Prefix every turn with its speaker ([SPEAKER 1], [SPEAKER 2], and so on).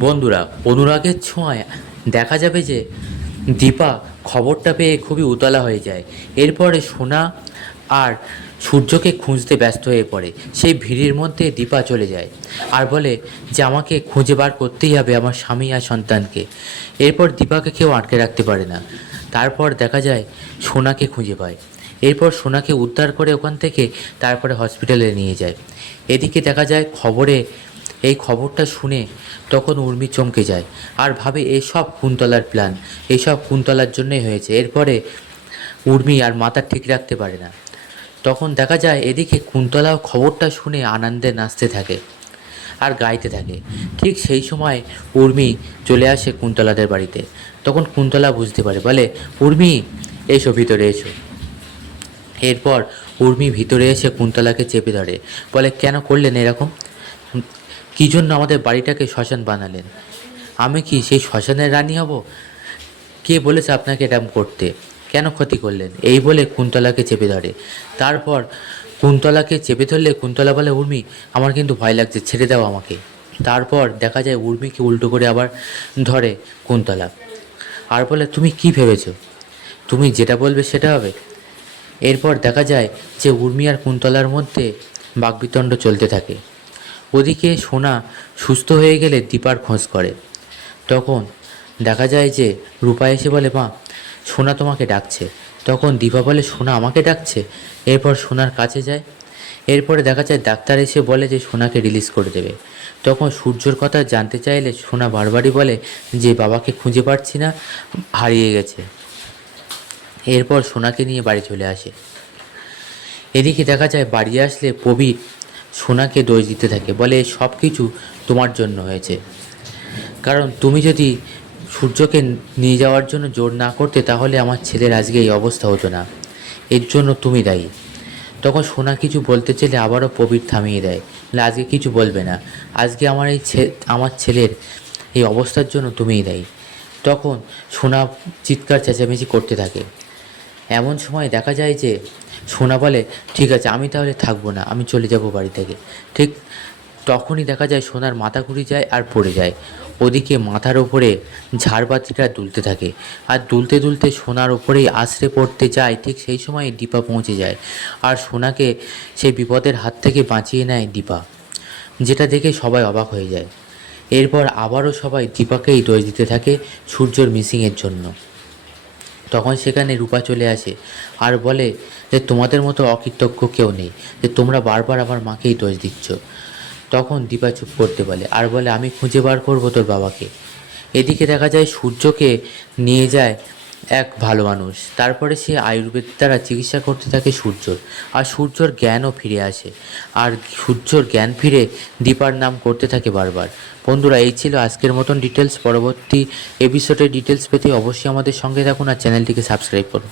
[SPEAKER 1] বন্ধুরা অনুরাগের ছোঁয়ায়। দেখা যাবে যে দীপা খবরটা পেয়ে খুবই উতলা হয়ে যায়। এরপরে সোনা আর সূর্যকে খুঁজতে ব্যস্ত হয়ে পড়ে। সেই ভিড়ের মধ্যে দীপা চলে যায় আর বলে যে, আমাকে খুঁজে বার করতেই হবে আমার স্বামী আর সন্তানকে। এরপর দীপাকে কেউ আটকে রাখতে পারে না। তারপর দেখা যায় সোনাকে খুঁজে পায়। এরপর সোনাকে উদ্ধার করে ওখান থেকে তারপরে হসপিটালে নিয়ে যায়। এদিকে দেখা যায় খবরে এই খবরটা শুনে তখন উর্মি চমকে যায় আর ভাবে, এসব কুন্তলার প্ল্যান এসব কুন্তলার জন্যই হয়েছে। এরপরে উর্মি আর মাথা ঠিক রাখতে পারে না। তখন দেখা যায় এদিকে কুন্তলাও খবরটা শুনে আনন্দে নাচতে থাকে আর গাইতে থাকে। ঠিক সেই সময় উর্মি চলে আসে কুন্তলাদের বাড়িতে। তখন কুন্তলা বুঝতে পারে, বলে, উর্মি, এসো ভিতরে এসো। এরপর উর্মি ভিতরে এসে কুন্তলাকে চেপে ধরে। বলে, কেন করলেন এরকম? কী জন্য আমাদের বাড়িটাকে শ্মশান বানালেন? আমি কি সেই শ্মশানের রানী হব? কে বলেছে আপনাকে এরম করতে? কেন ক্ষতি করলেন? এই বলে কুন্তলাকে চেপে ধরে। তারপর কুন্তলাকে চেপে ধরলে কুন্তলা বলে, উর্মি, আমার কিন্তু ভয় লাগছে, ছেড়ে দাও আমাকে। তারপর দেখা যায় উর্মিকে উল্টো করে আবার ধরে কুন্তলা। আর বলে, তুমি কি ভেবেছ? তুমি যেটা বলবে সেটা হবে। এরপর দেখা যায় যে উর্মি আর কুন্তলার মধ্যে বাকবিতণ্ড চলতে থাকে। ওদিকে সোনা সুস্থ হয়ে গেলে দীপার খোঁজ করে। তখন দেখা যায় যে রূপা এসে বলে, মা, সোনা তোমাকে ডাকছে। তখন দীপা বলে, সোনা আমাকে ডাকছে? এরপর সোনার কাছে যায়। এরপরে দেখা যায় ডাক্তার এসে বলে যে সোনাকে রিলিজ করে দেবে। তখন সূর্যর কথা জানতে চাইলে সোনা বারবারই বলে যে, বাবাকে খুঁজে পাচ্ছি না, হারিয়ে গেছে। এরপর সোনাকে নিয়ে বাড়ি চলে আসে। এদিকে দেখা যায় বাড়ি আসলে প্রবীর সোনাকে দোষ দিতে থাকে, বলে সব কিছু তোমার জন্য হয়েছে। কারণ তুমি যদি সূর্যকে নিয়ে যাওয়ার জন্য জোর না করতে, তাহলে আমার ছেলের আজকে এই অবস্থা হতো না। এর জন্য তুমি দায়ী। তখন সোনা কিছু বলতে চাইলে আবারও প্রবীর থামিয়ে দেয়। আজকে কিছু বলবে না। আজকে আমার এই আমার ছেলের এই অবস্থার জন্য তুমিই দায়ী। তখন সোনা চিৎকার চেঁচামেচি করতে থাকে। এমন সময় দেখা যায় যে সোনা বলে, ঠিক আছে, আমি তাহলে থাকব না, আমি চলে যাব বাড়ি থেকে। ঠিক তখনই দেখা যায় সোনার মাথা ঘুরে যায় আর পড়ে যায়। ওদিকে মাথার ওপরে ঝাড়বাতিটা দুলতে থাকে। আর দুলতে দুলতে সোনার ওপরেই আছড়ে পড়তে যায়, ঠিক সেই সময় দীপা পৌঁছে যায়। আর সোনাকে সেই বিপদের হাত থেকে বাঁচিয়ে নেয় দীপা, যেটা দেখে সবাই অবাক হয়ে যায়। এরপর আবারও সবাই দীপাকেই দোষ দিতে থাকে সূর্যর মিসিংয়ের জন্য। তখন সেখানে রূপা চলে আসে আর বলে যে, তোমাদের মতো অকৃতজ্ঞ কেউ নেই, যে তোমরা বারবার আমার মাকেই দোষ দিচ্ছ। তখন দীপা চুপ করতে বলে, আর বলে, আমি খুঁজে বার করব তোর বাবাকে। এদিকে দেখা যায় সূর্যকে নিয়ে যায় এক ভালো মানুষ। তারপরে সে আয়ুর্বেদ দ্বারা চিকিৎসা করতে থাকে সূর্যর আর সূর্যর জ্ঞানও ফিরে আসে। আর সূর্যর জ্ঞান ফিরে দীপার নাম করতে থাকে বারবার। বন্ধুরা, এই ছিল আজকের মতন ডিটেলস পরবর্তী এপিসোডের ডিটেলস পেতে অবশ্যই আমাদের সঙ্গে থাকুন আর চ্যানেলটিকে সাবস্ক্রাইব করুন।